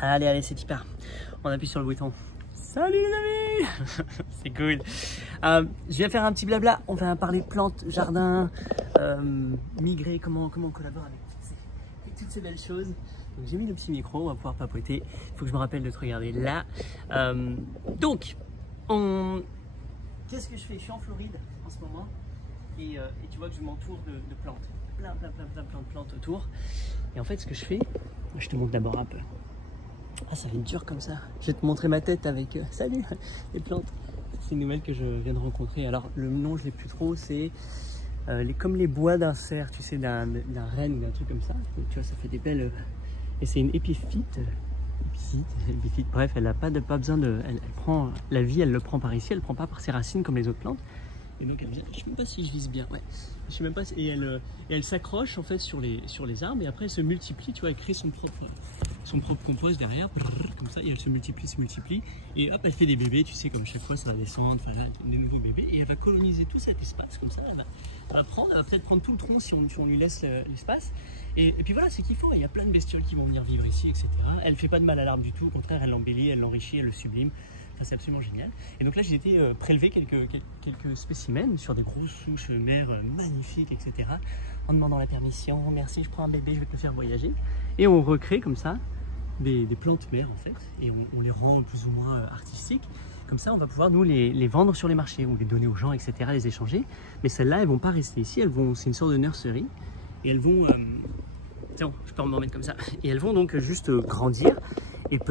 Allez, allez, c'est hyper. On appuie sur le bouton. Salut les amis. C'est cool. Je vais faire un petit blabla. On va parler plantes, jardin, migrer, comment on collabore avec toutes ces belles choses. J'ai mis le petit micro, on va pouvoir papoter. Il faut que je me rappelle de te regarder là. Donc, qu'est-ce que je fais? Je suis en Floride en ce moment et tu vois que je m'entoure de plantes. Plein de plantes autour. Et en fait, ce que je fais, je te montre d'abord un peu. Ah, ça va être dur comme ça. Je vais te montrer ma tête avec salut les plantes. C'est une nouvelle que je viens de rencontrer. Alors, le nom, je l'ai plus trop. C'est comme les bois d'un cerf, tu sais, d'un renne ou d'un truc comme ça. Donc, tu vois, ça fait des belles. Et c'est une épiphyte. Bref, elle n'a pas besoin de. Elle prend la vie, elle le prend par ici. Elle ne prend pas par ses racines comme les autres plantes. Et donc, elle vient. Je ne sais même pas si je vise bien. Ouais. Je sais même pas. Et elle s'accroche en fait sur les arbres et après elle se multiplie. Tu vois, elle crée son propre compost derrière, comme ça, et elle se multiplie, et hop, elle fait des bébés, tu sais, comme chaque fois ça va descendre, enfin là, des nouveaux bébés, et elle va coloniser tout cet espace, comme ça, elle va peut-être prendre tout le tronc si on lui laisse l'espace, et puis voilà, c'est qu'il faut, il y a plein de bestioles qui vont venir vivre ici, etc. Elle fait pas de mal à l'arbre du tout, au contraire, elle l'embellit, elle l'enrichit, elle le sublime. Enfin, c'est absolument génial. Et donc là, j'ai été prélever quelques spécimens sur des grosses souches mères magnifiques, etc. En demandant la permission. Merci, je prends un bébé, je vais te le faire voyager. Et on recrée comme ça des plantes mères, en fait. Et on les rend plus ou moins artistiques. Comme ça, on va pouvoir, nous, les vendre sur les marchés ou les donner aux gens, etc., les échanger. Mais celles-là, elles vont pas rester ici. C'est une sorte de nursery. Et elles vont... Tiens, je peux m'en mettre comme ça. Et elles vont donc juste grandir.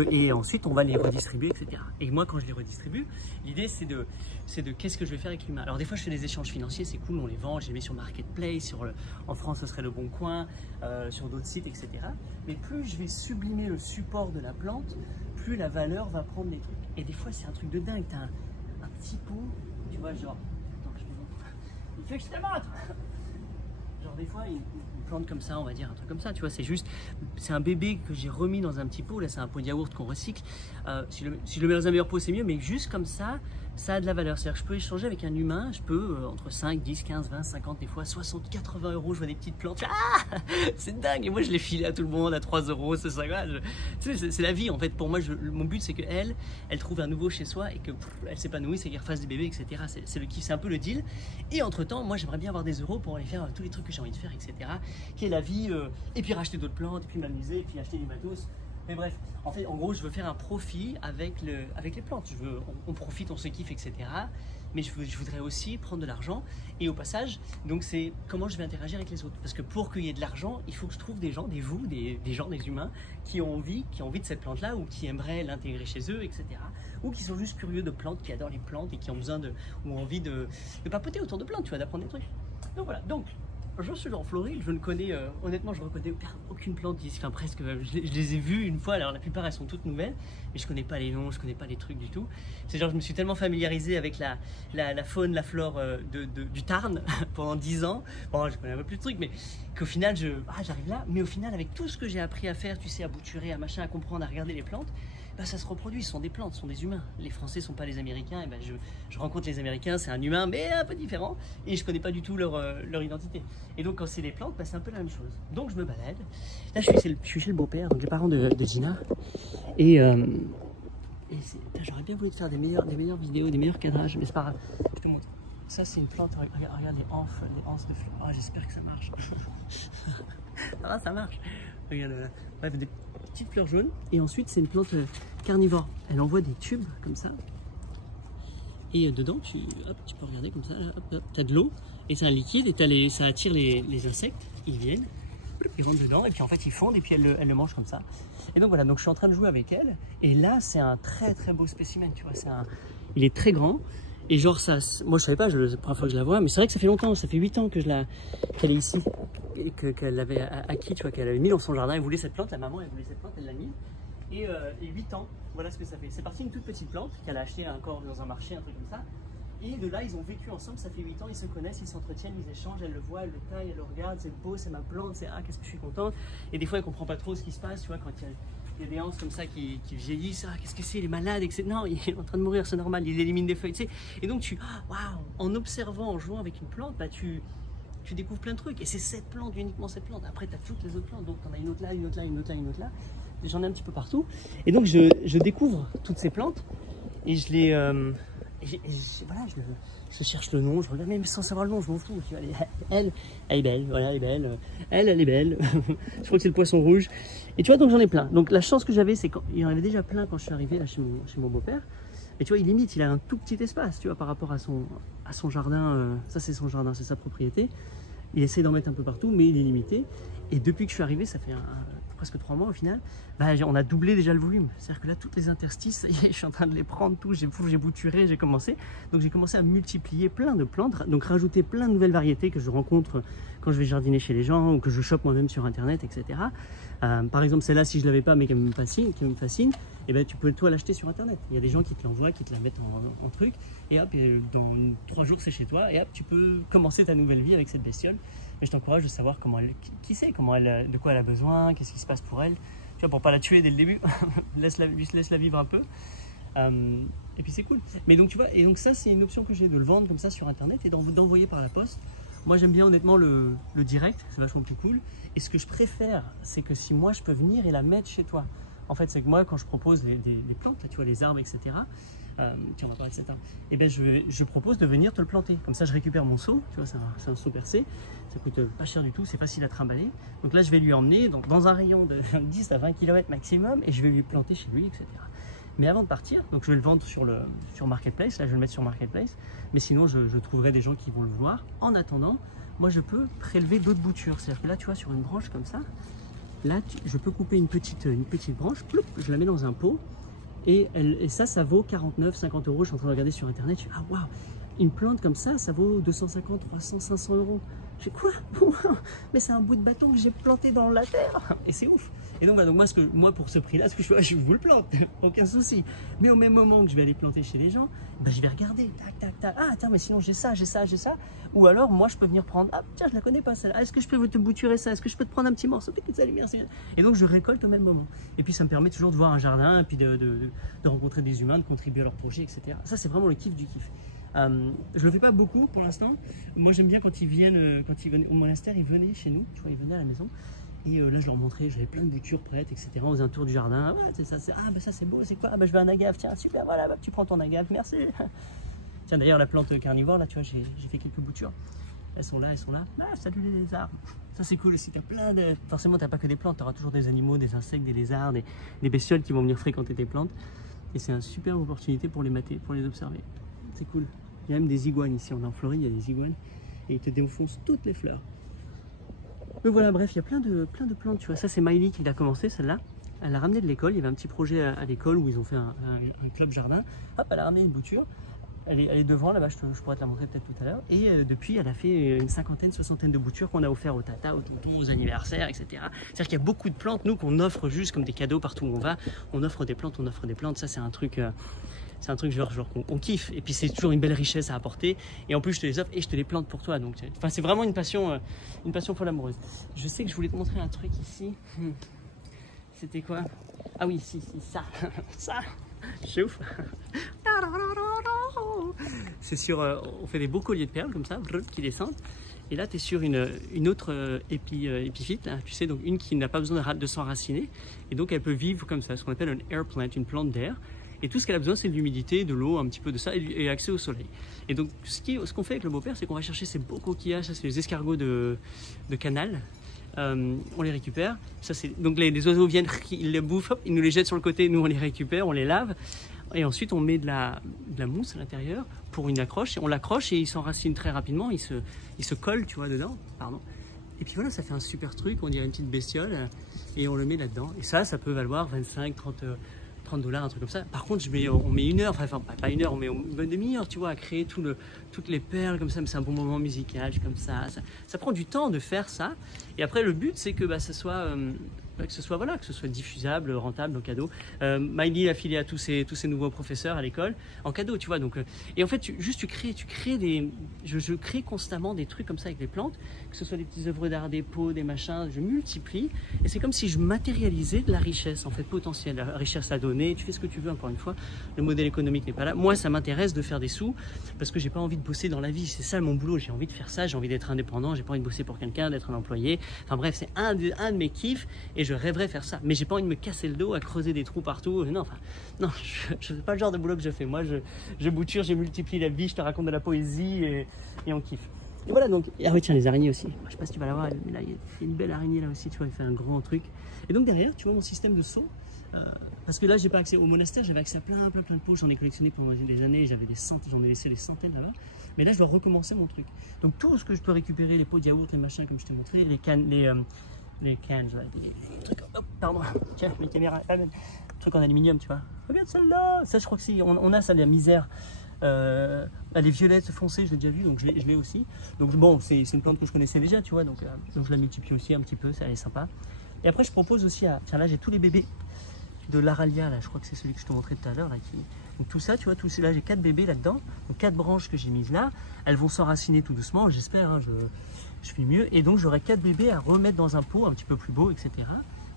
Et ensuite on va les redistribuer, etc. Et moi quand je les redistribue, l'idée c'est de qu'est-ce que je vais faire avec l'humain. Alors des fois je fais des échanges financiers, c'est cool, on les vend, je les mets sur Marketplace, en France ce serait Le Bon Coin, sur d'autres sites, etc. Mais plus je vais sublimer le support de la plante, plus la valeur va prendre des trucs. Et des fois c'est un truc de dingue, t'as un petit pot, tu vois, genre, attends je te montre, il fait que je te montre. Genre des fois une plante comme ça, on va dire un truc comme ça, tu vois, c'est un bébé que j'ai remis dans un petit pot, là c'est un pot de yaourt qu'on recycle, si je le mets dans un meilleur pot c'est mieux, mais juste comme ça a de la valeur, c'est-à-dire que je peux échanger avec un humain, je peux entre 5, 10, 15, 20, 50, des fois 60, 80 euros, je vois des petites plantes, ah c'est dingue, et moi je les file à tout le monde à 3 euros, c'est ça, tu sais, c'est la vie en fait, pour moi, mon but c'est qu'elle trouve un nouveau chez soi et qu'elle s'épanouisse et qu'elle refasse des bébés, etc. C'est le kiff, c'est un peu le deal, et entre temps, moi j'aimerais bien avoir des euros pour aller faire tous les trucs que j'ai envie de faire, etc. Qui est la vie, et puis racheter d'autres plantes, et puis m'amuser, et puis acheter du matos. Mais bref, en fait, en gros, je veux faire un profit avec les plantes. On profite, on se kiffe, etc. Mais je voudrais aussi prendre de l'argent. Et au passage, donc c'est comment je vais interagir avec les autres. Parce que pour qu'il y ait de l'argent, il faut que je trouve des gens, des gens, des humains, qui ont envie de cette plante-là, ou qui aimeraient l'intégrer chez eux, etc. Ou qui sont juste curieux de plantes, qui adorent les plantes, et qui ont besoin ou envie de papoter autour de plantes, tu vois, d'apprendre des trucs. Donc voilà, donc... Je suis en Floride, je ne connais, honnêtement, je ne reconnais aucune plante ici, enfin presque, je les ai vues une fois, alors la plupart elles sont toutes nouvelles, mais je ne connais pas les noms, je ne connais pas les trucs du tout. C'est genre, je me suis tellement familiarisé avec la faune, la flore du Tarn pendant 10 ans, bon, je connais un peu plus de trucs, mais qu'au final, j'arrive là, mais au final, avec tout ce que j'ai appris à faire, tu sais, à bouturer, à machin, à comprendre, à regarder les plantes, bah, ça se reproduit, ce sont des plantes, ce sont des humains. Les Français ne sont pas les Américains, et ben je rencontre les Américains, c'est un humain, mais un peu différent, et je ne connais pas du tout leur identité. Et donc quand c'est des plantes, bah, c'est un peu la même chose. Donc je me balade, là je suis chez le beau-père, donc les parents de Gina, et j'aurais bien voulu te faire des meilleures vidéos, des meilleurs cadrages, mais c'est pas grave, je te montre. Ça c'est une plante, regarde les anses de fleurs, oh, j'espère que ça marche. Ça marche. Regarde là. Bref, des petites fleurs jaunes. Et ensuite, c'est une plante carnivore. Elle envoie des tubes comme ça. Et dedans, tu peux regarder comme ça. Tu as de l'eau et c'est un liquide et ça attire les insectes. Ils viennent, ils rentrent dedans et puis en fait, ils fondent et puis elle le mange comme ça. Et donc voilà, donc je suis en train de jouer avec elle. Et là, c'est un très très beau spécimen. Tu vois, il est très grand. Et genre ça, moi je savais pas, c'est la première fois que je la vois, mais c'est vrai que ça fait longtemps, ça fait 8 ans que qu'elle est ici, et qu'elle l'avait acquis, tu vois, qu'elle avait mis dans son jardin, elle voulait cette plante, la maman elle voulait cette plante, elle l'a mise, et 8 ans, voilà ce que ça fait. C'est parti une toute petite plante qu'elle a achetée encore dans un marché, un truc comme ça, et de là ils ont vécu ensemble, ça fait 8 ans, ils se connaissent, ils s'entretiennent, ils échangent, elle le voit, elle le taille, elle le regarde, c'est beau, c'est ma plante, c'est ah qu'est-ce que je suis contente, et des fois elle comprend pas trop ce qui se passe, tu vois, quand il y a des anses comme ça qui vieillissent, ah, qu'est-ce que c'est, il est malade, etc. Non, il est en train de mourir, c'est normal, il élimine des feuilles, tu sais. Et donc waouh, en observant, en jouant avec une plante, bah, tu découvres plein de trucs. Et c'est cette plante, uniquement cette plante. Après, tu as toutes les autres plantes, donc tu en as une autre là, une autre là, une autre là, une autre là. j'en ai un petit peu partout. Et donc je découvre toutes ces plantes et je les... voilà, je cherche le nom, je regarde, mais sans savoir le nom, je m'en fous. Tu vois, elle est belle, voilà, elle est belle. Elle est belle. Je crois que c'est le poisson rouge. Et tu vois, donc j'en ai plein. Donc la chance que j'avais, c'est qu'il y en avait déjà plein quand je suis arrivé là chez mon beau-père. Et tu vois, il a un tout petit espace, tu vois, par rapport à son jardin. Ça, c'est son jardin, c'est sa propriété. Il essaie d'en mettre un peu partout, mais il est limité. Et depuis que je suis arrivé, ça fait presque 3 mois au final, bah, on a doublé déjà le volume. C'est-à-dire que là, toutes les interstices, ça y est, je suis en train de les prendre tous, j'ai bouturé, j'ai commencé. Donc j'ai commencé à multiplier plein de plantes, donc rajouter plein de nouvelles variétés que je rencontre quand je vais jardiner chez les gens ou que je chope moi-même sur internet, etc. Par exemple, celle-là, si je ne l'avais pas, mais qui me fascine, et ben, tu peux toi l'acheter sur internet. Il y a des gens qui te l'envoient, qui te la mettent en truc, et hop, dans 3 jours c'est chez toi, et hop, tu peux commencer ta nouvelle vie avec cette bestiole. Mais je t'encourage de savoir comment elle, de quoi elle a besoin, qu'est-ce qui se passe pour elle. Tu vois, pour pas la tuer dès le début, laisse-la vivre un peu. Et puis c'est cool. Mais donc tu vois, et donc ça c'est une option que j'ai de le vendre comme ça sur internet et d'envoyer par la poste. Moi j'aime bien honnêtement le direct, c'est vachement plus cool. Et ce que je préfère, c'est que si moi je peux venir et la mettre chez toi. En fait, c'est que moi quand je propose des plantes, là, tu vois, les arbres, etc. Tiens, on va parler de cet arbre. Et ben je propose de venir te le planter. Comme ça, je récupère mon seau. Tu vois, c'est un seau percé. Ça coûte pas cher du tout. C'est facile à trimballer. Donc là, je vais lui emmener dans un rayon de 10 à 20 km maximum et je vais lui planter chez lui, etc. Mais avant de partir, donc je vais le vendre sur Marketplace. Là, je vais le mettre sur Marketplace. Mais sinon, je trouverai des gens qui vont le vouloir. En attendant, moi, je peux prélever d'autres boutures. C'est-à-dire que là, tu vois, sur une branche comme ça, là, je peux couper une petite branche. Ploup, je la mets dans un pot. Et ça vaut 49, 50 euros. Je suis en train de regarder sur internet. Je dis, ah waouh, une plante comme ça vaut 250, 300, 500 euros. Je dis, quoi? Mais c'est un bout de bâton que j'ai planté dans la terre. Et c'est ouf. Et donc, moi, pour ce prix-là, ce que je fais, je vous le plante, aucun souci. Mais au même moment que je vais aller planter chez les gens, bah, je vais regarder, tac, tac, tac. Ah, attends, mais sinon j'ai ça. Ou alors, moi, je peux venir prendre, ah, tiens, je la connais pas celle-là. Est-ce que je peux te bouturer ça? Est-ce que je peux te prendre un petit morceau? Salut, merci. Et donc, je récolte au même moment. Et puis, ça me permet toujours de voir un jardin, et puis de rencontrer des humains, de contribuer à leur projet, etc. Ça, c'est vraiment le kiff du kiff. Je le fais pas beaucoup pour l'instant. Moi, j'aime bien quand ils viennent au monastère, ils venaient chez nous, tu vois, ils venaient à la maison. Et là, je leur montrais, j'avais plein de boutures prêtes, etc. On faisait un tour du jardin. Ouais, c'est ça, ah, bah ça c'est beau, c'est quoi? Ah, bah je veux un agave, tiens, super, voilà, bah, tu prends ton agave, merci. Tiens, d'ailleurs, la plante carnivore, là, tu vois, j'ai fait quelques boutures. Elles sont là. Ah, salut les lézards. Ça, c'est cool aussi. Forcément, t'as pas que des plantes, tu auras toujours des animaux, des insectes, des lézards, des bestioles qui vont venir fréquenter tes plantes. Et c'est une super opportunité pour les mater, pour les observer. C'est cool. Il y a même des iguanes ici, on est en Floride, il y a des iguanes. Et ils te défoncent toutes les fleurs. Mais voilà, bref, il y a plein de plantes, tu vois. Ça, c'est Miley qui l'a commencé, celle-là. Elle l'a ramené de l'école. Il y avait un petit projet à l'école où ils ont fait un club jardin. Hop, elle a ramené une bouture. Elle est devant, là-bas, je pourrais te la montrer peut-être tout à l'heure. Et depuis, elle a fait une 50aine, 60aine de boutures qu'on a offert aux tatas, aux tontons, aux anniversaires, etc. C'est-à-dire qu'il y a beaucoup de plantes, nous, qu'on offre juste comme des cadeaux partout où on va. On offre des plantes. Ça, c'est un truc... genre qu'on kiffe, et puis c'est toujours une belle richesse à apporter, et en plus je te les offre et je te les plante pour toi, donc enfin, c'est vraiment une passion folle amoureuse. Je sais que je voulais te montrer un truc ici. C'était quoi? Ah oui, si, ça, ça, c'est ouf. C'est sur, on fait des beaux colliers de perles comme ça, qui descendent, et là tu es sur une autre épiphyte, là, tu sais, donc une qui n'a pas besoin de s'enraciner, et donc elle peut vivre comme ça, ce qu'on appelle un air plant, une plante d'air. Et tout ce qu'elle a besoin, c'est de l'humidité, de l'eau, un petit peu de ça, et accès au soleil. Et donc, ce qu'on fait avec le beau-père, c'est qu'on va chercher ces beaux coquillages, ça c'est les escargots de canal. On les récupère. Donc les oiseaux viennent, ils les bouffent, hop, ils nous les jettent sur le côté, nous on les récupère, on les lave. Et ensuite, on met de la mousse à l'intérieur pour une accroche. Et on l'accroche et il s'enracine très rapidement, il se colle, tu vois, dedans. Pardon. Et puis voilà, ça fait un super truc, on dirait une petite bestiole, et on le met là-dedans. Et ça peut valoir 25, 30 $, un truc comme ça. Par contre, on met une heure, enfin pas une heure, on met une demi-heure, tu vois, à créer toutes les perles comme ça, mais c'est un bon moment musical, comme ça. Ça prend du temps de faire ça. Et après, le but, c'est que ce soit diffusable, rentable en cadeau. Miley a filé à tous ses nouveaux professeurs à l'école en cadeau, tu vois. Donc, et en fait, je crée constamment des trucs comme ça avec les plantes, que ce soit des petites œuvres d'art, des pots, des machins, je multiplie. Et c'est comme si je matérialisais de la richesse, en fait, potentielle, la richesse à donner. Tu fais ce que tu veux, encore une fois. Le modèle économique n'est pas là. Moi, ça m'intéresse de faire des sous parce que j'ai pas envie de bosser dans la vie. C'est ça mon boulot. J'ai envie de faire ça. J'ai envie d'être indépendant. J'ai pas envie de bosser pour quelqu'un, d'être un employé. Enfin bref, c'est un de mes kiffs. Et je rêverais faire ça. Mais j'ai pas envie de me casser le dos à creuser des trous partout. Non, enfin, non, je fais pas le genre de boulot que je fais. Moi, je bouture, je multiplie la vie, je te raconte de la poésie et on kiffe. Et voilà donc. Ah oui, tiens, les araignées aussi. Je sais pas si tu vas la voir, mais là, il y a une belle araignée là aussi, tu vois, il fait un grand truc. Et donc derrière, tu vois mon système de seau. Parce que là, j'ai pas accès au monastère, j'avais accès à plein de pots, j'en ai collectionné pendant des années, j'avais des centaines, j'en ai laissé des centaines là-bas. Mais là, je dois recommencer mon truc. Donc tout ce que je peux récupérer, les pots de yaourt, les machins comme je t'ai montré, les cannes, les cannes, les trucs, oh, pardon, tiens, mes caméras, trucs en aluminium, tu vois. Regarde celle-là, ça je crois que si, on a ça, la misère. Elle est violette foncée, je l'ai déjà vu, donc je l'ai aussi. Donc bon, c'est une plante que je connaissais déjà, tu vois, donc je la multiplie aussi un petit peu, ça elle est sympa. Et après, je propose aussi à, tiens là, j'ai tous les bébés de l'aralia, là, je crois que c'est celui que je te montrais tout à l'heure, là, donc tout ça, tu vois, là, j'ai 4 bébés là-dedans, donc 4 branches que j'ai mises là, elles vont s'enraciner tout doucement, j'espère, hein, je fais mieux, et donc j'aurai 4 bébés à remettre dans un pot un petit peu plus beau, etc.,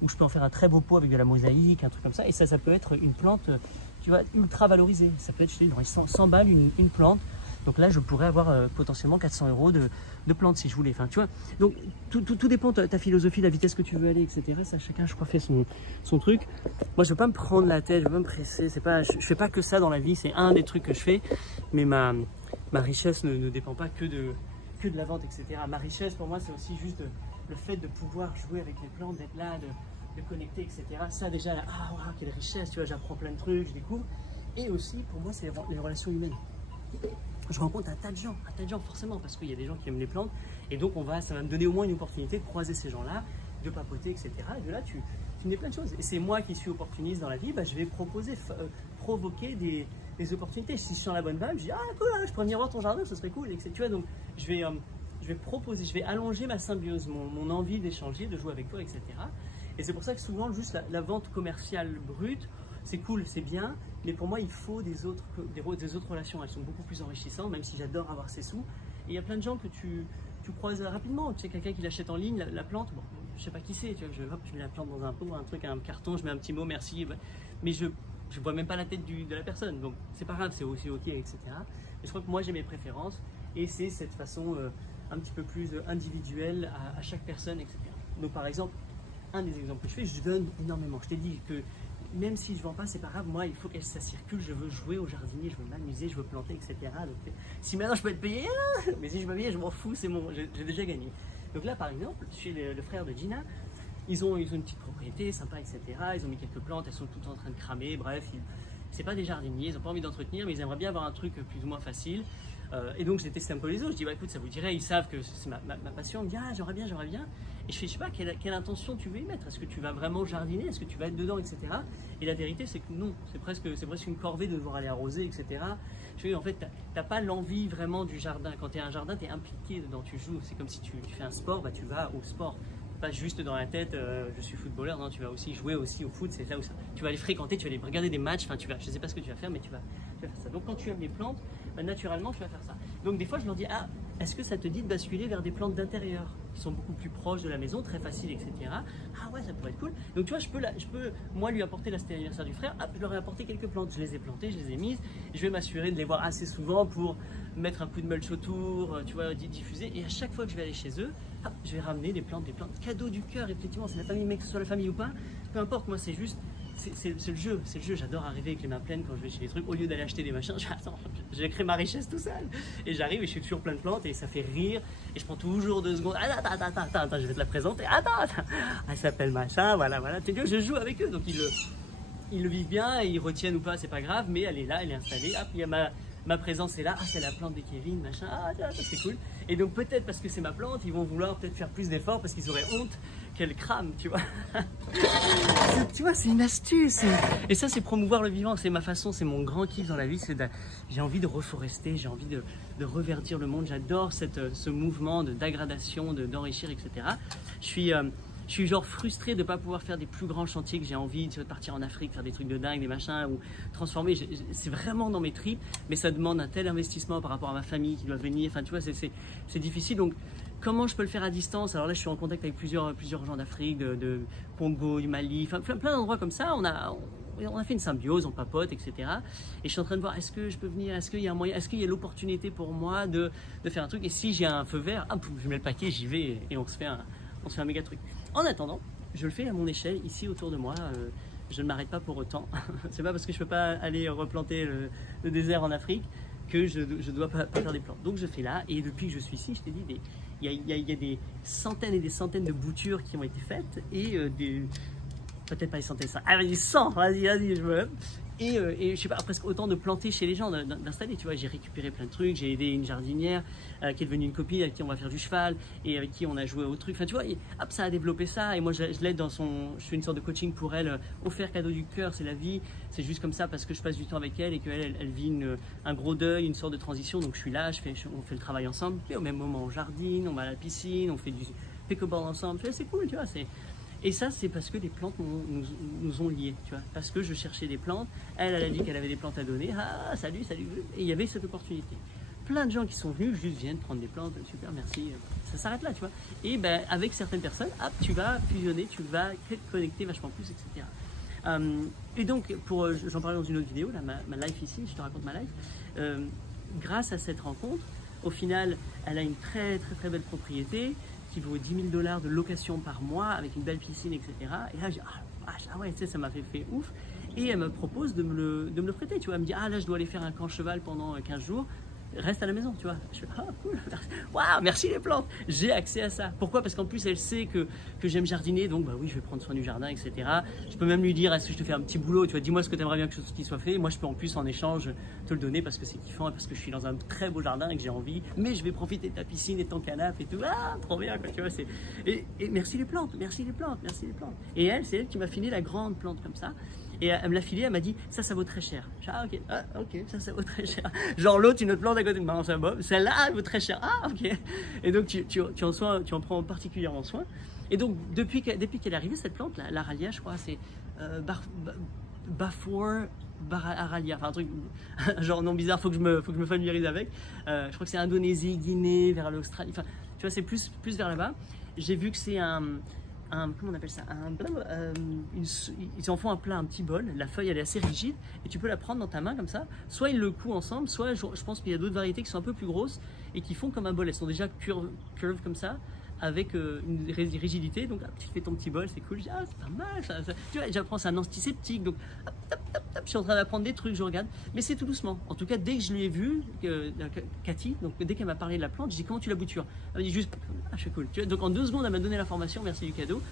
où je peux en faire un très beau pot avec de la mosaïque, un truc comme ça, et ça peut être une plante, tu vois, ultra valorisée, ça peut être, je te dis, dans les 100 balles une plante. Donc là, je pourrais avoir potentiellement 400 € de plantes si je voulais. Enfin, tu vois, donc tout dépend de ta philosophie, la vitesse que tu veux aller, etc. Ça, chacun, je crois, fait son truc. Moi, je veux pas me prendre la tête, je veux pas me presser. C'est pas, je fais pas que ça dans la vie. C'est un des trucs que je fais, mais ma richesse ne dépend pas que de la vente, etc. Ma richesse, pour moi, c'est aussi juste le fait de pouvoir jouer avec les plantes, d'être là, de connecter, etc. Ça, déjà, là, ah, wow, quelle richesse, tu vois, j'apprends plein de trucs, je découvre. Et aussi, pour moi, c'est les relations humaines. Je rencontre un tas de gens forcément, parce qu'il y a des gens qui aiment les plantes, et donc ça va me donner au moins une opportunité de croiser ces gens-là, de papoter, etc. Et de là, tu me dis plein de choses. Et c'est moi qui suis opportuniste dans la vie, bah, je vais provoquer des opportunités. Si je suis dans la bonne vibe, je dis, ah cool, hein, je pourrais venir voir ton jardin, ce serait cool, etc. Tu vois, donc je vais proposer, je vais allonger ma symbiose, mon envie d'échanger, de jouer avec toi, etc. Et c'est pour ça que souvent, juste la vente commerciale brute, c'est cool, c'est bien, mais pour moi, il faut des autres relations. Elles sont beaucoup plus enrichissantes, même si j'adore avoir ces sous. Et il y a plein de gens que tu croises rapidement. Tu sais, quelqu'un qui l'achète en ligne, la plante, bon, je sais pas qui c'est, tu vois, je mets la plante dans un pot, un carton, je mets un petit mot, merci, mais je vois même pas la tête de la personne. Donc, c'est pas grave, c'est aussi ok, etc. Mais je crois que moi, j'ai mes préférences, et c'est cette façon un petit peu plus individuelle à chaque personne, etc. Donc, par exemple, un des exemples que je fais, je donne énormément. Je t'ai dit que même si je ne vends pas, c'est pas grave, moi il faut que ça circule, je veux jouer au jardinier, je veux m'amuser, je veux planter, etc. Donc, si maintenant je peux être payé, mais si je peux payer, je m'en fous, c'est bon, j'ai déjà gagné. Donc là par exemple, je suis le frère de Gina, ils ont une petite propriété sympa, etc. Ils ont mis quelques plantes, elles sont toutes en train de cramer, bref, c'est pas des jardiniers, ils n'ont pas envie d'entretenir, mais ils aimeraient bien avoir un truc plus ou moins facile. Et donc j'ai testé un peu les autres, je dis bah écoute ça vous dirait, ils savent que c'est ma passion, ils me disent ah j'aimerais bien. Et je sais pas quelle intention tu veux y mettre, est-ce que tu vas vraiment jardiner, est-ce que tu vas être dedans, etc. Et la vérité c'est que non, c'est presque une corvée de devoir aller arroser, etc. Je veux dire, en fait t'as pas l'envie vraiment du jardin, quand tu es un jardin tu es impliqué dedans, tu joues, c'est comme si tu fais un sport, bah tu vas au sport. Pas juste dans la tête, je suis footballeur, non, tu vas aussi jouer aussi au foot, c'est là où tu vas aller fréquenter, tu vas aller regarder des matchs, enfin je sais pas ce que tu vas faire, mais tu vas faire ça. Donc quand tu aimes les plantes, bah, naturellement tu vas faire ça. Donc des fois je leur dis, ah, est-ce que ça te dit de basculer vers des plantes d'intérieur, qui sont beaucoup plus proches de la maison, très faciles, etc. Ah ouais, ça pourrait être cool. Donc tu vois, je peux moi lui apporter, là c'était l'anniversaire du frère, hop, je leur ai apporté quelques plantes, je les ai plantées, je les ai mises, je vais m'assurer de les voir assez souvent pour mettre un coup de mulch autour, tu vois, diffuser, et à chaque fois que je vais aller chez eux, hop, je vais ramener des plantes, cadeaux du cœur, effectivement, c'est la famille, mais que ce soit la famille ou pas, peu importe, moi c'est juste, c'est le jeu, j'adore arriver avec les mains pleines quand je vais chez les trucs, au lieu d'aller acheter des machins, attends, j'ai créé ma richesse tout seul, et j'arrive et je suis toujours plein de plantes, et ça fait rire, et je prends toujours 2 secondes, attends, je vais te la présenter, attends, elle s'appelle machin, voilà, tu dis, je joue avec eux, donc ils le vivent bien, et ils retiennent ou pas, c'est pas grave, mais elle est là, elle est installée, hop, il y a ma présence est là, ah c'est la plante de Kevin, machin, ah ça c'est cool. Et donc peut-être parce que c'est ma plante, ils vont vouloir peut-être faire plus d'efforts parce qu'ils auraient honte qu'elle crame, tu vois. Tu vois, c'est une astuce. Et ça c'est promouvoir le vivant, c'est ma façon, c'est mon grand kiff dans la vie, j'ai envie de reforester, j'ai envie de reverdir le monde, j'adore ce mouvement de dégradation, d'enrichir, etc. Je suis genre frustré de ne pas pouvoir faire des plus grands chantiers que j'ai envie, tu vois, de partir en Afrique, faire des trucs de dingue, des machins, ou transformer. C'est vraiment dans mes tripes, mais ça demande un tel investissement par rapport à ma famille qui doit venir. Enfin, tu vois, c'est difficile. Donc, comment je peux le faire à distance? Alors là, je suis en contact avec plusieurs gens d'Afrique, de Congo, du Mali, enfin, plein d'endroits comme ça. On a fait une symbiose, on papote, etc. Et je suis en train de voir, est-ce que je peux venir, est-ce qu'il y a un moyen, est-ce qu'il y a l'opportunité pour moi de faire un truc? Et si j'ai un feu vert, hop, je mets le paquet, j'y vais et on se fait un méga truc. En attendant, je le fais à mon échelle, ici autour de moi. Je ne m'arrête pas pour autant. C'est pas parce que je peux pas aller replanter le désert en Afrique que je dois pas faire des plantes. Donc je fais là, et depuis que je suis ici, je t'ai dit, il y a des centaines et des centaines de boutures qui ont été faites, et peut-être pas des centaines, des 100, vas-y, je me... Et je sais pas, presque autant de planter chez les gens, d'installer, tu vois. J'ai récupéré plein de trucs, j'ai aidé une jardinière qui est devenue une copine avec qui on va faire du cheval et avec qui on a joué au truc. Enfin, tu vois, et, hop, ça a développé ça. Et moi, je l'aide dans son. Je fais une sorte de coaching pour elle, offert cadeau du cœur, c'est la vie. C'est juste comme ça parce que je passe du temps avec elle et qu'elle elle vit un gros deuil, une sorte de transition. Donc je suis là, on fait le travail ensemble. Et au même moment, on jardine, on va à la piscine, on fait du pickleball ensemble. C'est cool, tu vois. Et ça, c'est parce que les plantes nous ont liés, tu vois. Parce que je cherchais des plantes, elle a dit qu'elle avait des plantes à donner. Ah, salut. Et il y avait cette opportunité. Plein de gens qui sont venus, juste viennent prendre des plantes, super, merci. Ça s'arrête là, tu vois. Et ben, avec certaines personnes, hop, tu vas fusionner, tu vas connecter vachement plus, etc. Et donc, j'en parlais dans une autre vidéo, là, ma life ici, je te raconte ma life. Grâce à cette rencontre, au final, elle a une très belle propriété qui vaut 10 000 $ de location par mois avec une belle piscine, etc. Et là, je dis, ah ouais, tu sais, ça m'a fait ouf. Et elle me propose de me le prêter, tu vois. Elle me dit, ah là, je dois aller faire un camp cheval pendant 15 jours. Reste à la maison, tu vois. Je fais, ah cool, waouh, merci les plantes. J'ai accès à ça. Pourquoi? Parce qu'en plus, elle sait que j'aime jardiner, donc bah oui, je vais prendre soin du jardin, etc. Je peux même lui dire, est-ce que je te fais un petit boulot, tu vois, dis-moi ce que tu aimerais bien que ce qui soit fait. Moi, je peux en plus, en échange, te le donner parce que c'est kiffant et parce que je suis dans un très beau jardin et que j'ai envie, mais je vais profiter de ta piscine et de ton canapé et tout. Ah, trop bien, quoi, tu vois. Et merci les plantes, merci les plantes, merci les plantes. Et elle, c'est elle qui m'a filé la grande plante comme ça. Et elle me l'a filé, elle m'a dit, ça vaut très cher. Je dis, ok, ça vaut très cher. Genre l'autre, une autre plante à côté de moi, celle-là, elle vaut très cher. Ah, ok. Et donc tu en prends particulièrement soin. Et donc depuis qu'elle est arrivée, cette plante, l'Aralia, je crois, c'est Bafour Aralia, enfin un truc, genre nom bizarre, faut que je me familiarise avec. Je crois que c'est Indonésie, Guinée, vers l'Australie, enfin, tu vois, c'est plus vers là-bas. J'ai vu que c'est comment on appelle ça, ils en font un plat, un petit bol, la feuille elle est assez rigide et tu peux la prendre dans ta main comme ça, soit ils le coupent ensemble, soit je pense qu'il y a d'autres variétés qui sont un peu plus grosses et qui font comme un bol, elles sont déjà curve comme ça, avec une rigidité, donc hop, tu fais ton petit bol, c'est cool, je dis, ah c'est pas mal, tu vois, j'apprends, c'est un antiseptique, donc hop, je suis en train d'apprendre des trucs, je regarde, mais c'est tout doucement. En tout cas, dès que je l'ai vu, Cathy, donc dès qu'elle m'a parlé de la plante, je dis, comment tu la boutures? Elle m'a dit juste, ah je suis cool, tu vois, donc en 2 secondes elle m'a donné l'information, merci du cadeau.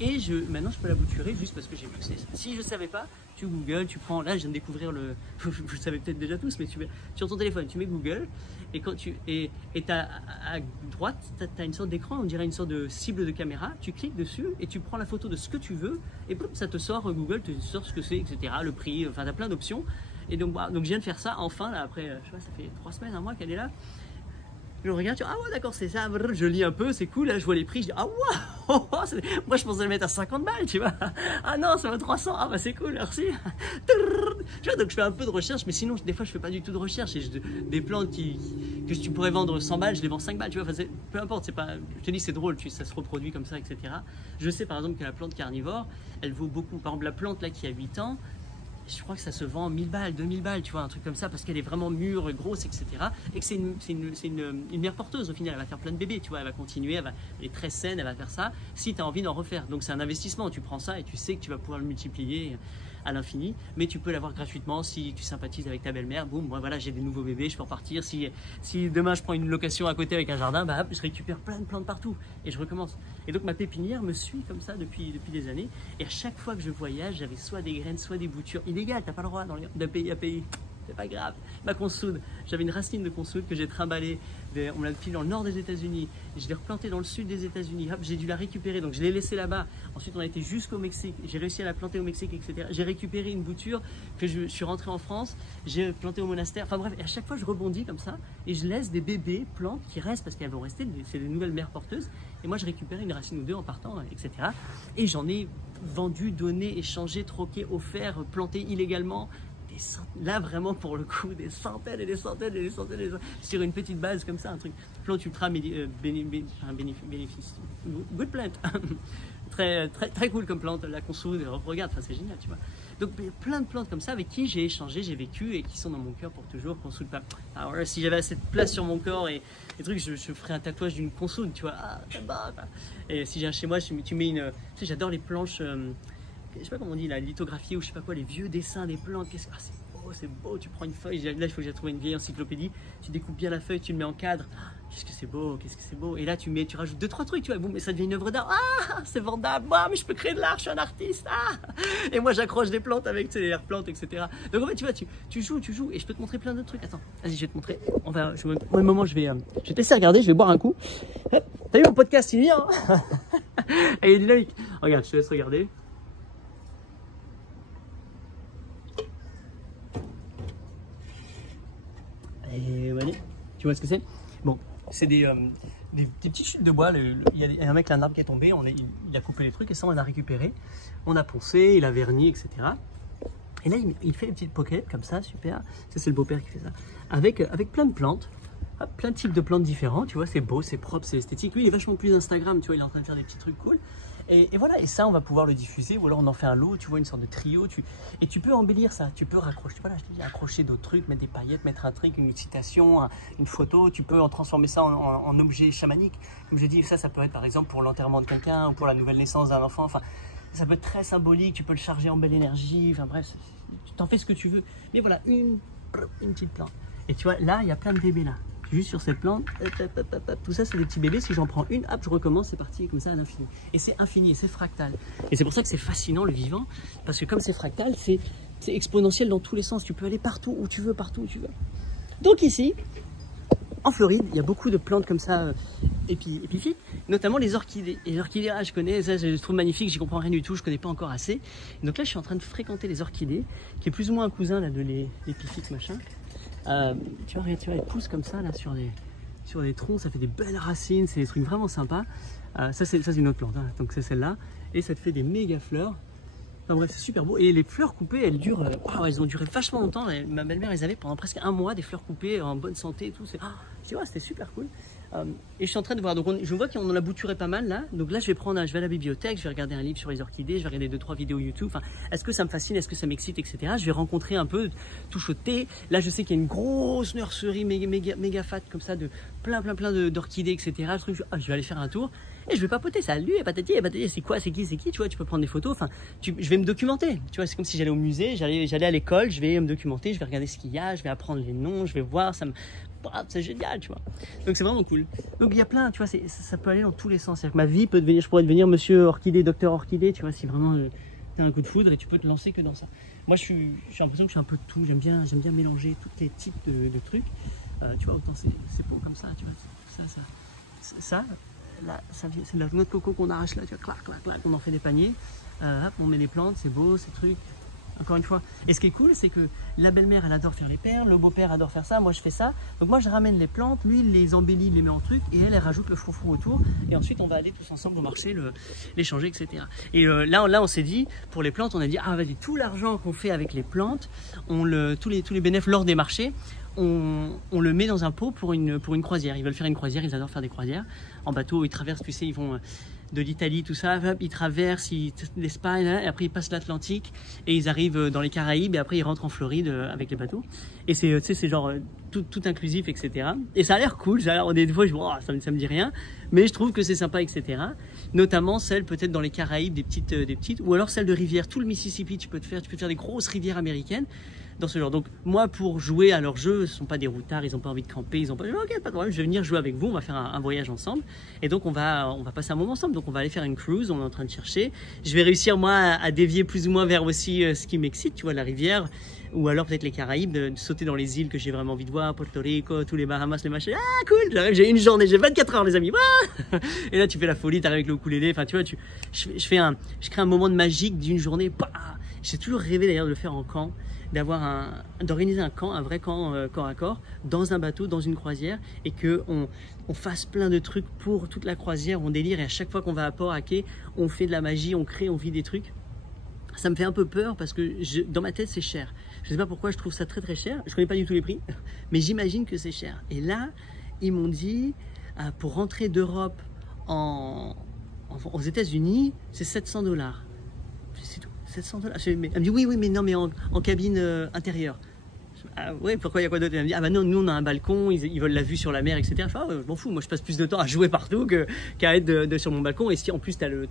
Et maintenant je peux la bouturer juste parce que j'ai vu que c'est ça. Si je ne savais pas, tu Google, tu prends, là je viens de découvrir je le savais peut-être déjà tous, mais sur ton téléphone, tu mets Google, et quand à droite, tu as une sorte d'écran, on dirait une sorte de cible de caméra, tu cliques dessus et tu prends la photo de ce que tu veux, et boum, ça te sort, Google te sort ce que c'est, etc., le prix, enfin tu as plein d'options. Et donc je viens de faire ça, enfin, là, après, je sais pas, ça fait 3 semaines, un mois qu'elle est là. Je regarde, ah ouais, d'accord, c'est ça, je lis un peu, c'est cool, là je vois les prix, je dis, ah wow, moi je pensais le mettre à 50 balles, tu vois, ah non, ça vaut 300, ah bah c'est cool, merci, tu vois, donc je fais un peu de recherche, mais sinon, des fois je fais pas du tout de recherche, et des plantes que tu pourrais vendre 100 balles, je les vends 5 balles, tu vois, enfin, peu importe, c'est pas, je te dis, c'est drôle, ça se reproduit comme ça, etc. Je sais par exemple que la plante carnivore, elle vaut beaucoup, par exemple la plante là qui a 8 ans, je crois que ça se vend 1000 balles, 2000 balles, tu vois, un truc comme ça, parce qu'elle est vraiment mûre, grosse, etc. Et que c'est une mère porteuse, au final, elle va faire plein de bébés, tu vois, elle va continuer, elle est très saine, elle va faire ça, si tu as envie d'en refaire. Donc c'est un investissement, tu prends ça et tu sais que tu vas pouvoir le multiplier à l'infini, mais tu peux l'avoir gratuitement si tu sympathises avec ta belle-mère, boum, moi voilà, j'ai des nouveaux bébés, je peux repartir, si demain je prends une location à côté avec un jardin, bah hop, je récupère plein de plantes partout, et je recommence. Et donc ma pépinière me suit comme ça depuis des années, et à chaque fois que je voyage, j'avais soit des graines, soit des boutures illégales, t'as pas le droit de pays à pays. C'est pas grave. Ma consoude, j'avais une racine de consoude que j'ai trimballée, on me l'a filée dans le nord des États-Unis, je l'ai replantée dans le sud des États-Unis, hop, j'ai dû la récupérer, donc je l'ai laissée là-bas. Ensuite, on a été jusqu'au Mexique, j'ai réussi à la planter au Mexique, etc. J'ai récupéré une bouture que je suis rentré en France, j'ai planté au monastère, enfin bref, et à chaque fois je rebondis comme ça, et je laisse des bébés plantes qui restent parce qu'elles vont rester, c'est des nouvelles mères porteuses, et moi je récupère une racine ou deux en partant, etc. Et j'en ai vendu, donné, échangé, troqué, offert, planté illégalement. Là vraiment pour le coup des centaines et des centaines et des centaines, sur une petite base comme ça, un truc plante ultra bénéfice, good plant. Très cool comme plante, la consoude, regarde, c'est génial, tu vois. Donc plein de plantes comme ça avec qui j'ai échangé, j'ai vécu et qui sont dans mon cœur pour toujours, qu'on soude pas. Alors voilà, si j'avais assez de place sur mon corps et trucs, je ferais un tatouage d'une consoude, tu vois. Ah, là-bas, quoi. Et si j'ai un chez moi, tu mets une. Tu sais, j'adore les planches, je sais pas comment on dit, la lithographie ou je sais pas quoi, les vieux dessins des plantes. Qu'est-ce que c'est beau, tu prends une feuille, là il faut que j'ai trouvé une vieille encyclopédie, tu découpes bien la feuille, tu le mets en cadre, qu'est-ce que c'est beau, et là tu rajoutes 2-3 trucs, tu vois, boum, et ça devient une œuvre d'art, ah, c'est vendable, mais je peux créer de l'art, je suis un artiste, et moi j'accroche des plantes avec, tu sais, les air plantes, etc. Donc en fait, tu vois, tu joues, et je peux te montrer plein d'autres trucs, attends, vas-y, je vais te montrer, un moment, je vais te laisser regarder, je vais boire un coup, hop, t'as vu mon podcast, il vient, hein. Et il est dynamique, regarde, je te laisse regarder. Et voilà, tu vois ce que c'est? Bon, c'est des petites chutes de bois. Il y a un mec, là, un arbre qui est tombé, il a coupé les trucs et ça on a récupéré. On a poncé, il a verni, etc. Et là il fait des petites pockets comme ça, super. Ça c'est le beau-père qui fait ça. Avec plein de plantes, plein de types de plantes différents, tu vois, c'est beau, c'est propre, c'est esthétique. Lui il est vachement plus Instagram, tu vois, il est en train de faire des petits trucs cool. Et voilà, et ça on va pouvoir le diffuser, ou alors on en fait un lot, tu vois, une sorte de trio, et tu peux embellir ça, tu peux raccrocher, voilà, je te dis, accrocher d'autres trucs, mettre des paillettes, mettre un truc, une citation, une photo, tu peux en transformer ça en objet chamanique. Comme je dis, ça peut être par exemple pour l'enterrement de quelqu'un, ou pour la nouvelle naissance d'un enfant, enfin, ça peut être très symbolique, tu peux le charger en belle énergie, enfin bref, tu t'en fais ce que tu veux. Mais voilà, une petite plante. Et tu vois, là, il y a plein de bébés là. Juste sur cette plante, tout ça c'est des petits bébés, si j'en prends une, hop, je recommence, c'est parti, comme ça à l'infini. Et c'est infini, et c'est fractal. Et c'est pour ça que c'est fascinant le vivant, parce que comme c'est fractal, c'est exponentiel dans tous les sens, tu peux aller partout où tu veux, Donc ici, en Floride, il y a beaucoup de plantes comme ça, épiphytes, notamment les orchidées. Et les orchidées, je connais, ça je les trouve magnifiques, j'y comprends rien du tout, je connais pas encore assez. Et donc là je suis en train de fréquenter les orchidées, qui est plus ou moins un cousin là, de l'épiphyte machin. Tu vois, elles poussent comme ça là sur des troncs, ça fait des belles racines, c'est des trucs vraiment sympas. Ça c'est une autre plante, hein. Donc c'est celle-là, et ça te fait des méga fleurs. Enfin bref, c'est super beau. Et les fleurs coupées, elles durent, elles ont duré vachement longtemps. Ma belle-mère, elles avaient pendant presque un mois des fleurs coupées en bonne santé et tout. Je dis, c'était super cool. Et je suis en train de voir, donc je vois qu'on en a bouturé pas mal là. Donc là, je vais à la bibliothèque, je vais regarder un livre sur les orchidées, je vais regarder 2-3 vidéos YouTube. Enfin, est-ce que ça me fascine, est-ce que ça m'excite, etc. Je vais rencontrer un peu, touche au thé. Là, je sais qu'il y a une grosse nurserie méga fat comme ça, de plein d'orchidées, etc. Je vais aller faire un tour. Et je vais papoter, salut, et patati, c'est quoi, c'est qui, tu vois, tu peux prendre des photos, enfin, je vais me documenter, tu vois, c'est comme si j'allais au musée, j'allais à l'école, je vais me documenter, je vais regarder ce qu'il y a, je vais apprendre les noms, je vais voir, c'est génial, tu vois. Donc c'est vraiment cool. Donc il y a plein, tu vois, ça peut aller dans tous les sens, c'est-à-dire que ma vie peut devenir, je pourrais devenir monsieur orchidée, docteur orchidée, tu vois, si vraiment t'as un coup de foudre et tu peux te lancer que dans ça. Moi, j'ai l'impression que je suis un peu de tout, j'aime bien mélanger tous les types de trucs, tu vois, autant c'est bon comme ça, tu vois, ça. Là, c'est de la noix de coco qu'on arrache là, tu vois, clac, on en fait des paniers, hop, on met les plantes, c'est beau, ces trucs, encore une fois. Et ce qui est cool, c'est que la belle-mère, elle adore faire les perles, le beau-père adore faire ça, moi je fais ça. Donc moi je ramène les plantes, lui il les embellit, il les met en truc, et elle rajoute le froufrou autour, et ensuite on va aller tous ensemble au marché, l'échanger, etc. Et là on s'est dit, pour les plantes, on a dit, vas-y, tout l'argent qu'on fait avec les plantes, tous les bénéfices lors des marchés, on le met dans un pot pour une croisière. Ils veulent faire une croisière, ils adorent faire des croisières. En bateau, ils traversent, tu sais, ils vont de l'Italie, tout ça, hop, ils traversent l'Espagne, et après ils passent l'Atlantique, et ils arrivent dans les Caraïbes, et après ils rentrent en Floride avec les bateaux. Et c'est genre tout inclusif, etc. Et ça a l'air cool, des fois je vois, ça me dit rien, mais je trouve que c'est sympa, etc. Notamment celle peut-être dans les Caraïbes, des petites, ou alors celle de rivière, tout le Mississippi, tu peux te faire des grosses rivières américaines. Dans ce genre. Donc moi, pour jouer à leur jeu, ce ne sont pas des routards, ils n'ont pas envie de camper, ils ont pas, ok, pas de problème, je vais venir jouer avec vous, on va faire un voyage ensemble, et donc on va passer un moment ensemble. Donc on va aller faire une cruise, on est en train de chercher, je vais réussir moi à dévier plus ou moins vers aussi ce qui m'excite, tu vois, la rivière, ou alors peut-être les Caraïbes, de sauter dans les îles que j'ai vraiment envie de voir, Porto Rico, tous les Bahamas, les machins, cool, j'arrive, j'ai une journée, j'ai 24 heures les amis, et là tu fais la folie, t'arrives avec le ukulélé, enfin tu vois, je crée un moment de magique d'une journée, j'ai toujours rêvé d'ailleurs de le faire en camp, d'organiser un camp, un vrai camp corps à corps, dans un bateau, dans une croisière, et qu'on fasse plein de trucs pour toute la croisière, on délire, et à chaque fois qu'on va à port, à quai, on fait de la magie, on crée, on vit des trucs. Ça me fait un peu peur parce que dans ma tête c'est cher. Je ne sais pas pourquoi je trouve ça très cher, je connais pas du tout les prix, mais j'imagine que c'est cher. Et là, ils m'ont dit, pour rentrer d'Europe aux États-Unis, c'est 700 $. C'est tout. $700. Elle me dit, oui, oui, mais non, mais en cabine intérieure. Ah ouais, pourquoi il y a quoi d'autre? Elle me dit, ah bah non, nous on a un balcon, ils veulent la vue sur la mer, etc. Je fais, ah, je m'en fous, moi je passe plus de temps à jouer partout qu'à être sur mon balcon. Et si en plus t'as le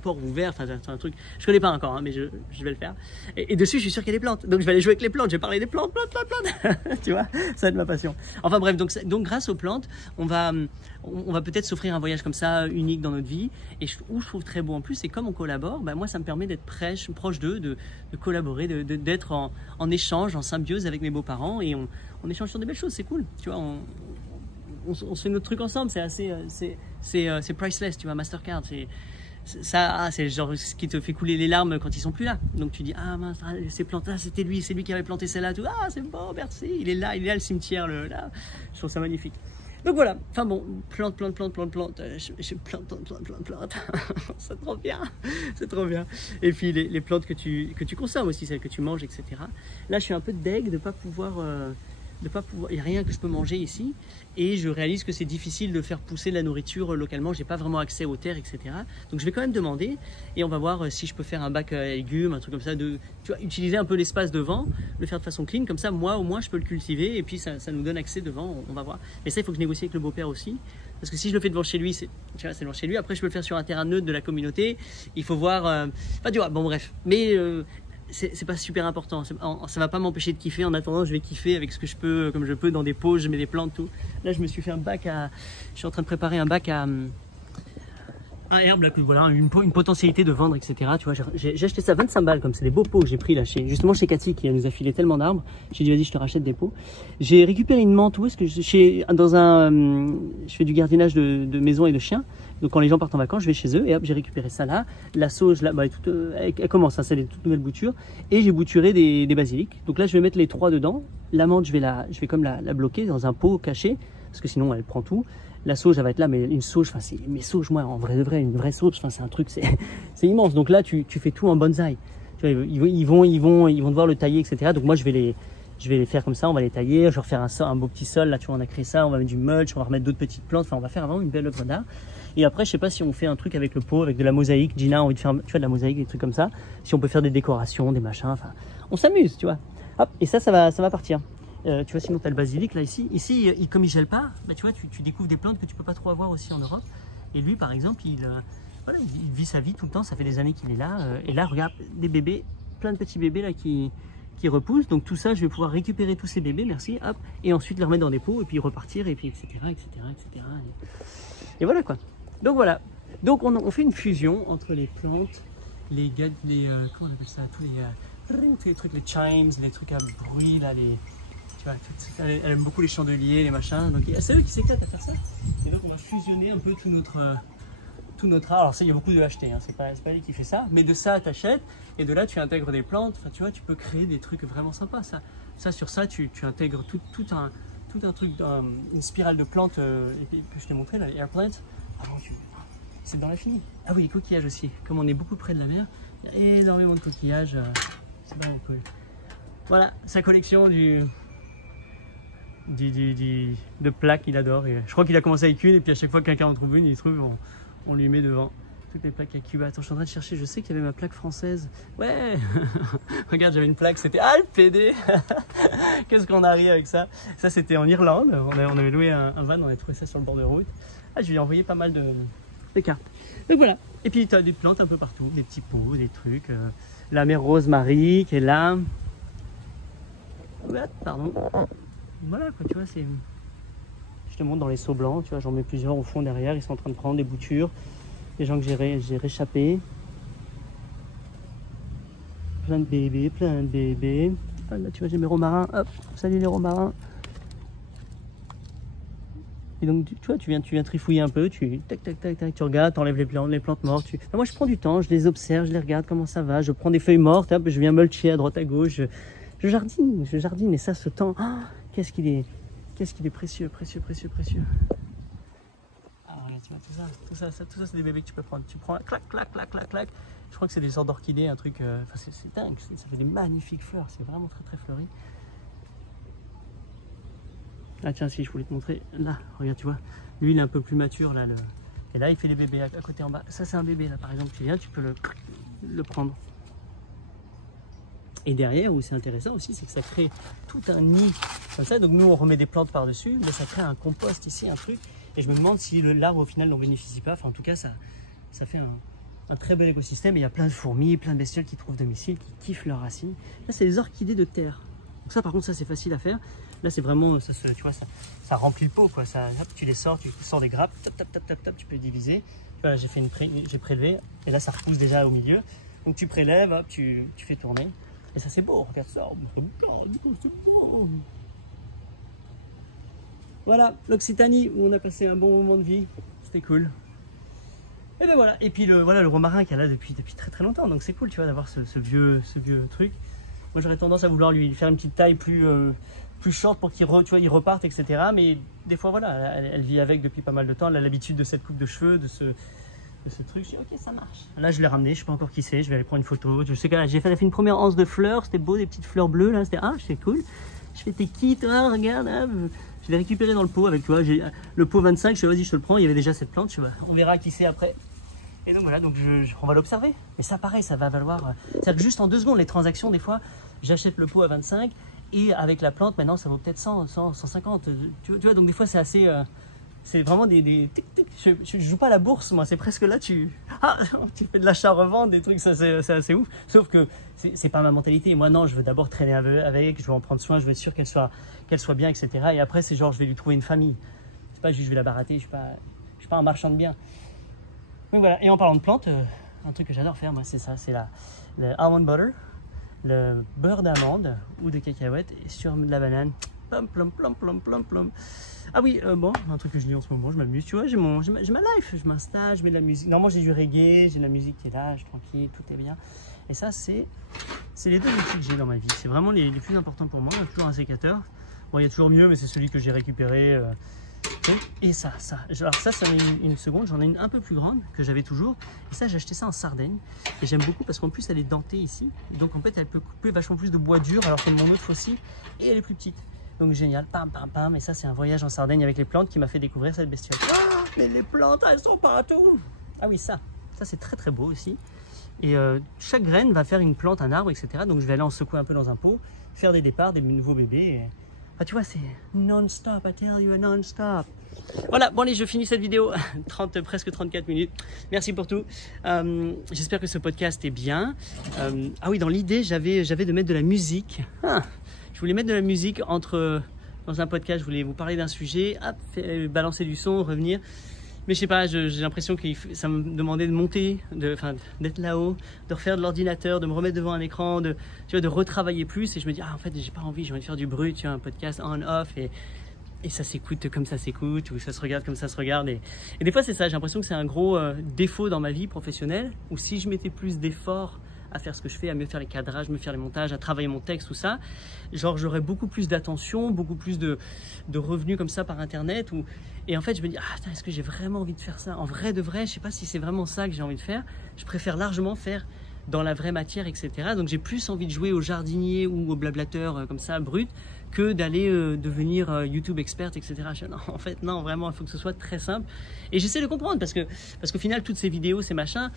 port ouvert, enfin c'est un truc, je connais pas encore, hein, mais je vais le faire. Et dessus, je suis sûr qu'il y a des plantes. Donc je vais aller jouer avec les plantes, je vais parler des plantes, plantes. Tu vois, ça va être ma passion. Enfin bref, donc grâce aux plantes, on va peut-être s'offrir un voyage comme ça, unique dans notre vie. Et où je trouve très beau en plus, c'est comme on collabore, bah, moi ça me permet d'être proche d'eux, de collaborer, d'être en échange, en symbiose avec mes beaux-parents, et on échange sur des belles choses, c'est cool, tu vois, on se fait notre truc ensemble, c'est assez, c'est priceless, tu vois, Mastercard, c'est genre ce qui te fait couler les larmes quand ils sont plus là. Donc tu dis, ah mince, ces plantes là, c'était lui, c'est lui qui avait planté celle-là, tout, ah c'est bon, merci, il est là le cimetière, là, je trouve ça magnifique. Donc voilà, enfin bon, plante, je plante, c'est trop bien, c'est trop bien. Et puis les plantes que tu consommes aussi, celles que tu manges, etc. Là, je suis un peu deg de pas pouvoir, il n'y a rien que je peux manger ici, et je réalise que c'est difficile de faire pousser de la nourriture localement, j'ai pas vraiment accès aux terres, etc. Donc je vais quand même demander, et on va voir si je peux faire un bac à légumes, un truc comme ça, tu vois, utiliser un peu l'espace devant, le faire de façon clean, comme ça moi au moins je peux le cultiver, et puis ça nous donne accès devant, on va voir. Mais ça il faut que je négocie avec le beau-père aussi, parce que si je le fais devant chez lui, c'est devant chez lui, après je peux le faire sur un terrain neutre de la communauté, il faut voir, enfin tu vois, bon bref, mais c'est pas super important, ça va pas m'empêcher de kiffer. En attendant, je vais kiffer avec ce que je peux, comme je peux, dans des pots, je mets des plantes, tout. Là, je me suis fait je suis en train de préparer un bac à herbe, là, voilà, une potentialité de vendre, etc. Tu vois, j'ai acheté ça 25 balles, comme c'est des beaux pots que j'ai pris là, justement chez Cathy, qui nous a filé tellement d'arbres. J'ai dit, vas-y, je te rachète des pots. J'ai récupéré une menthe, où est-ce que je fais du gardiennage de maisons et de chiens. Donc quand les gens partent en vacances, je vais chez eux et hop, j'ai récupéré ça là. La sauge, là, bah, elle commence, hein, c'est des toutes nouvelles boutures. Et j'ai bouturé des basiliques. Donc là, je vais mettre les 3 dedans. La menthe, je vais comme la bloquer dans un pot caché, parce que sinon elle prend tout. La sauge, elle va être là, mais une sauge, enfin, mes sauges, moi, en vrai de vrai, une vraie sauge, enfin, c'est un truc, c'est immense. Donc là, tu fais tout en bonsaï. Tu vois, ils vont devoir le tailler, etc. Donc moi, je vais les faire comme ça, on va les tailler, je vais refaire un beau petit sol, là, tu vois, on a créé ça, on va mettre du mulch, on va remettre d'autres petites plantes, enfin, on va faire vraiment une belle œuvre d'art. Et après, je sais pas si on fait un truc avec le pot, avec de la mosaïque. Gina a envie de faire, tu vois, de la mosaïque, des trucs comme ça. Si on peut faire des décorations, des machins, enfin, on s'amuse, tu vois. Hop, et ça va partir. Tu vois, sinon tu as le basilic là ici, comme il gèle pas, bah, tu vois, tu découvres des plantes que tu peux pas trop avoir aussi en Europe. Et lui par exemple, il vit sa vie tout le temps, ça fait des années qu'il est là. Et là, regarde, des bébés, plein de petits bébés là qui repoussent. Donc tout ça, je vais pouvoir récupérer tous ces bébés, merci, hop, et ensuite les remettre dans des pots et puis repartir, et puis etc. Et voilà quoi. Donc voilà. Donc on fait une fusion entre les plantes, comment on appelle ça, tous les trucs, les chimes, les trucs à bruit là, tu vois, elle aime beaucoup les chandeliers, les machins, donc c'est eux qui s'éclatent à faire ça. Et donc on va fusionner un peu tout notre art. Alors ça, il y a beaucoup de acheter, hein. C'est pas lui qui fait ça, mais de ça t'achètes, et de là tu intègres des plantes, enfin tu vois, tu peux créer des trucs vraiment sympas. Sur ça tu intègres tout un truc, une spirale de plantes, et puis je t'ai montré là, les air plants. Ah bon, c'est dans l'infini. Ah oui, les coquillages aussi, comme on est beaucoup près de la mer, il y a énormément de coquillages, c'est vraiment cool. Voilà, sa collection de plaques qu'il adore. Et je crois qu'il a commencé avec une, et puis à chaque fois que quelqu'un en trouve une, on lui met devant toutes les plaques à Cuba. Attends, je suis en train de chercher, je sais qu'il y avait ma plaque française. Ouais. Regarde, j'avais une plaque, c'était Alpd. Qu'est-ce qu'on a ri avec ça. Ça, c'était en Irlande, on avait loué un van, on avait trouvé ça sur le bord de route. Ah, je lui ai envoyé pas mal de cartes. Donc voilà. Et puis tu as des plantes un peu partout, des petits pots, des trucs. La mère Rosemary qui est là. Ouais, pardon. Voilà quoi, tu vois, je te montre dans les seaux blancs, tu vois, j'en mets plusieurs au fond derrière, ils sont en train de prendre des boutures, des gens que j'ai réchappés. Plein de bébés. Ah, là tu vois, j'ai mes romarins, hop, salut les romarins. Et donc tu vois, tu viens trifouiller un peu, tac, tu regardes, t'enlèves les plantes mortes. Enfin, moi je prends du temps, je les observe, je les regarde comment ça va, je prends des feuilles mortes, hop, je viens mulcher à droite à gauche, je jardine, et ça, ce temps, oh, qu'est-ce qu'il est précieux. Ah, regarde, tu vois, tout ça, c'est des bébés que tu peux prendre. Tu prends, clac. Je crois que c'est des sortes d'orchidées, un truc, enfin, c'est dingue, ça fait des magnifiques fleurs, c'est vraiment très fleuri. Ah tiens, si, je voulais te montrer, là, regarde, tu vois, lui, il est un peu plus mature, là, et là, il fait les bébés à côté en bas. Ça, c'est un bébé, là, par exemple, tu viens, tu peux le prendre. Et derrière, où c'est intéressant aussi, c'est que ça crée tout un nid comme ça. Donc nous, on remet des plantes par-dessus, mais ça crée un compost ici, un truc. Et je me demande si l'arbre, au final, n'en bénéficie pas. Enfin, en tout cas, ça fait un très bel écosystème. Et il y a plein de fourmis, plein de bestioles qui trouvent domicile, qui kiffent leurs racines. Là, c'est les orchidées de terre. Donc ça, par contre, ça, c'est facile à faire. Là, c'est vraiment, tu vois, ça remplit le pot, quoi. Ça, hop, tu les sors, tu sors des grappes, tap, tu peux diviser. Voilà, j'ai prélevé. Et là, ça repousse déjà au milieu. Donc tu prélèves, hop, tu fais tourner. Et ça c'est beau, regarde ça, c'est beau. Voilà, l'Occitanie où on a passé un bon moment de vie, c'était cool. Et ben voilà, et puis le romarin qui est là depuis très longtemps, donc c'est cool, tu vois, d'avoir ce vieux truc. Moi j'aurais tendance à vouloir lui faire une petite taille plus short pour qu'il reparte, etc. Mais des fois voilà, elle vit avec depuis pas mal de temps, elle a l'habitude de cette coupe de cheveux, de ce truc. Je dis ok, ça marche. Là je l'ai ramené, je sais pas encore qui c'est, je vais aller prendre une photo. Je sais que j'ai fait une première anse de fleurs, c'était beau, des petites fleurs bleues là, c'était cool. Je fais tes kits, regarde, je l'ai récupéré dans le pot avec toi. Le pot 25, je sais vas-y je te le prends, il y avait déjà cette plante, on verra qui c'est après. Et donc voilà, donc on va l'observer. Mais ça pareil, ça va valoir. C'est-à-dire que juste en 2 secondes, les transactions, des fois, j'achète le pot à 25 et avec la plante, maintenant ça vaut peut-être 100, 150. Tu vois, donc des fois c'est assez. C'est vraiment des je joue pas à la bourse, moi, c'est presque là, tu fais de l'achat-revente, des trucs, ça c'est assez ouf. Sauf que c'est pas ma mentalité. Moi, non, je veux d'abord traîner avec, je veux en prendre soin, je veux être sûr qu'elle soit bien, etc. Et après, c'est genre, je vais lui trouver une famille. C'est pas juste, je vais la barater, je suis pas un marchand de biens. Donc voilà, et en parlant de plantes, un truc que j'adore faire, moi, c'est ça, c'est le almond butter, le beurre d'amande ou de cacahuète sur de la banane. Plum. Ah oui, bon, un truc que je lis en ce moment, je m'amuse, tu vois, j'ai ma life, je m'installe, je mets de la musique. Normalement, j'ai du reggae, j'ai de la musique qui est là, je suis tranquille, tout est bien. Et ça, c'est les 2 outils que j'ai dans ma vie. C'est vraiment les plus importants pour moi. Il y a toujours un sécateur. Bon, il y a toujours mieux, mais c'est celui que j'ai récupéré. Et ça. Alors ça met une seconde, j'en ai une un peu plus grande que j'avais toujours. Et ça, j'ai acheté ça en Sardaigne. Et j'aime beaucoup parce qu'en plus, elle est dentée ici. Donc en fait, elle peut couper vachement plus de bois dur, alors que mon autre fossile, et elle est plus petite. Donc génial, pam. Et ça, c'est un voyage en Sardaigne avec les plantes qui m'a fait découvrir cette bestiole. Oh, mais les plantes, elles sont partout. Ah oui, ça c'est très beau aussi. Et chaque graine va faire une plante, un arbre, etc. Donc je vais aller en secouer un peu dans un pot, faire des départs, des nouveaux bébés. Et... Enfin, tu vois, c'est non-stop, I tell you, non-stop. Voilà, bon allez, je finis cette vidéo, presque 34 minutes. Merci pour tout. J'espère que ce podcast est bien. Ah oui, dans l'idée, j'avais de mettre de la musique. Je voulais mettre de la musique dans un podcast, je voulais vous parler d'un sujet, balancer du son, revenir. Mais je sais pas, j'ai l'impression que ça me demandait de monter, d'être là-haut, de refaire de l'ordinateur, de me remettre devant un écran, de retravailler plus. Et je me dis, en fait, j'ai pas envie, j'ai envie de faire du bruit, tu vois, un podcast on-off. Et ça s'écoute comme ça s'écoute, ou ça se regarde comme ça se regarde. Et des fois, c'est ça, j'ai l'impression que c'est un gros défaut dans ma vie professionnelle, où si je mettais plus d'efforts à faire ce que je fais, à mieux faire les cadrages, mieux faire les montages, à travailler mon texte, tout ça, genre j'aurais beaucoup plus d'attention, beaucoup plus de revenus comme ça par internet. Et en fait je me dis, est-ce que j'ai vraiment envie de faire ça? En vrai de vrai, je sais pas si c'est vraiment ça que j'ai envie de faire. Je préfère largement faire dans la vraie matière, etc. Donc j'ai plus envie de jouer au jardinier ou au blablateur comme ça, brut, que d'aller devenir YouTube expert, etc. Non, en fait, non, vraiment, il faut que ce soit très simple. Et j'essaie de comprendre parce qu'au final, toutes ces vidéos, ces machins,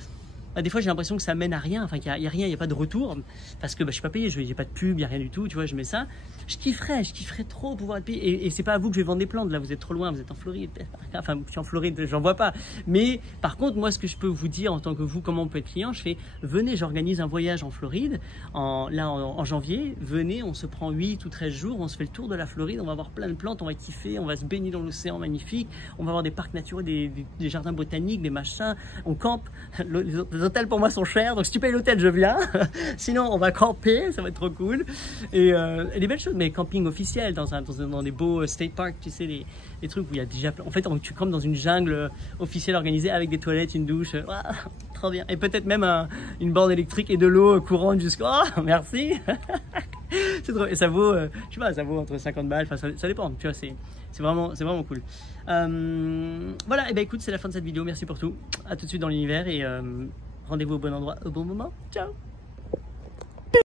des fois j'ai l'impression que ça mène à rien, enfin qu'il n'y a rien, il n'y a pas de retour, parce que je suis pas payé, il n'y a pas de pub, il n'y a rien du tout, tu vois, je mets ça, je kifferais trop pouvoir être payé, et c'est pas à vous que je vais vendre des plantes, là vous êtes trop loin, vous êtes en Floride, enfin je suis en Floride, j'en vois pas, mais par contre moi ce que je peux vous dire en tant que vous, comment on peut être client, je fais, venez, j'organise un voyage en Floride, en janvier, venez, on se prend 8 ou 13 jours, on se fait le tour de la Floride, on va avoir plein de plantes, on va kiffer, on va se baigner dans l'océan magnifique, on va avoir des parcs naturels, des jardins botaniques, des machins, on campe, les hôtels pour moi sont chers, donc si tu payes l'hôtel je viens, sinon on va camper, ça va être trop cool, et des belles choses, mais camping officiel dans des beaux state parks, tu sais, les trucs où il y a déjà, en fait tu campes dans une jungle officielle organisée avec des toilettes, une douche, trop bien, et peut-être même une borne électrique et de l'eau courante jusqu'à, merci. C'est trop, et ça vaut, je sais pas, ça vaut entre 50 balles, enfin ça dépend, tu vois, c'est vraiment cool. Voilà, et ben écoute, c'est la fin de cette vidéo, merci pour tout, à tout de suite dans l'univers, et rendez-vous au bon endroit au bon moment, ciao.